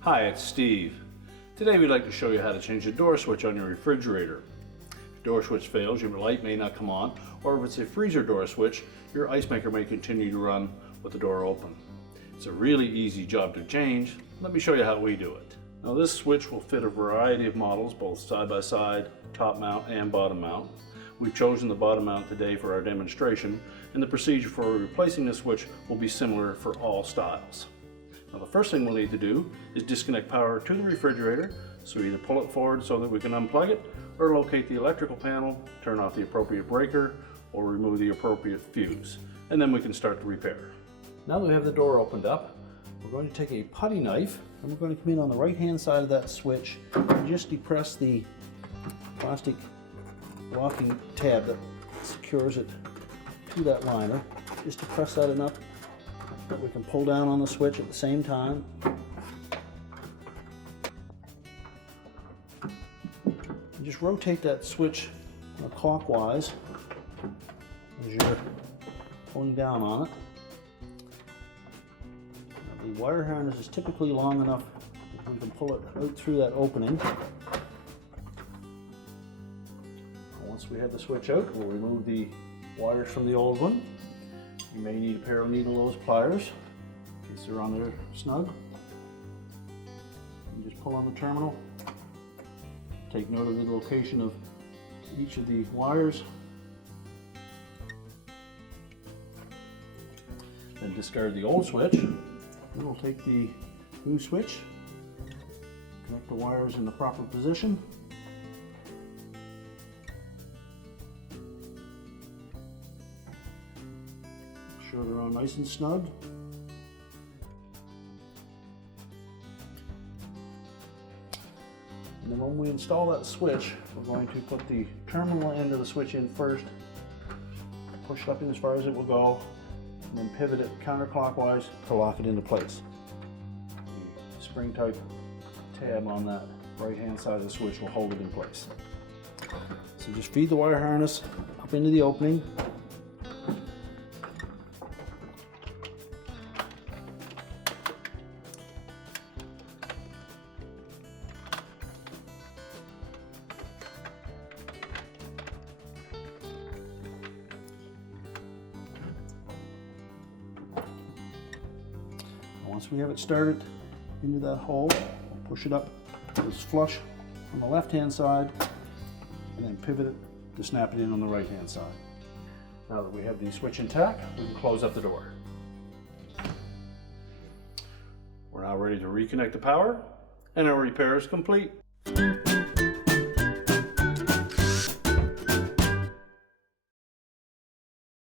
Hi, it's Steve. Today we'd like to show you how to change the door switch on your refrigerator. If the door switch fails, your light may not come on, or if it's a freezer door switch, your ice maker may continue to run with the door open. It's a really easy job to change. Let me show you how we do it. Now this switch will fit a variety of models, both side by side, top mount and bottom mount. We've chosen the bottom mount today for our demonstration, and the procedure for replacing the switch will be similar for all styles. Now the first thing we'll need to do is disconnect power to the refrigerator, so either pull it forward so that we can unplug it, or locate the electrical panel, turn off the appropriate breaker, or remove the appropriate fuse, and then we can start the repair. Now that we have the door opened up, we're going to take a putty knife and we're going to come in on the right hand side of that switch and just depress the plastic locking tab that secures it to that liner. Just depress that enough that we can pull down on the switch at the same time. And just rotate that switch clockwise as you're pulling down on it. Now, the wire harness is typically long enough that we can pull it out through that opening. Once we have the switch out, we'll remove the wires from the old one. You may need a pair of needle nose pliers in case they're on there snug. And just pull on the terminal. Take note of the location of each of the wires. Then discard the old switch. Then we'll take the new switch, connect the wires in the proper position. Sure they're on nice and snug. And then when we install that switch, we're going to put the terminal end of the switch in first, push it up in as far as it will go, and then pivot it counterclockwise to lock it into place. The spring type tab on that right hand side of the switch will hold it in place. So just feed the wire harness up into the opening. Once we have it started into that hole, we'll push it up so it's flush on the left hand side, and then pivot it to snap it in on the right hand side. Now that we have the switch intact, we can close up the door. We're now ready to reconnect the power, and our repair is complete.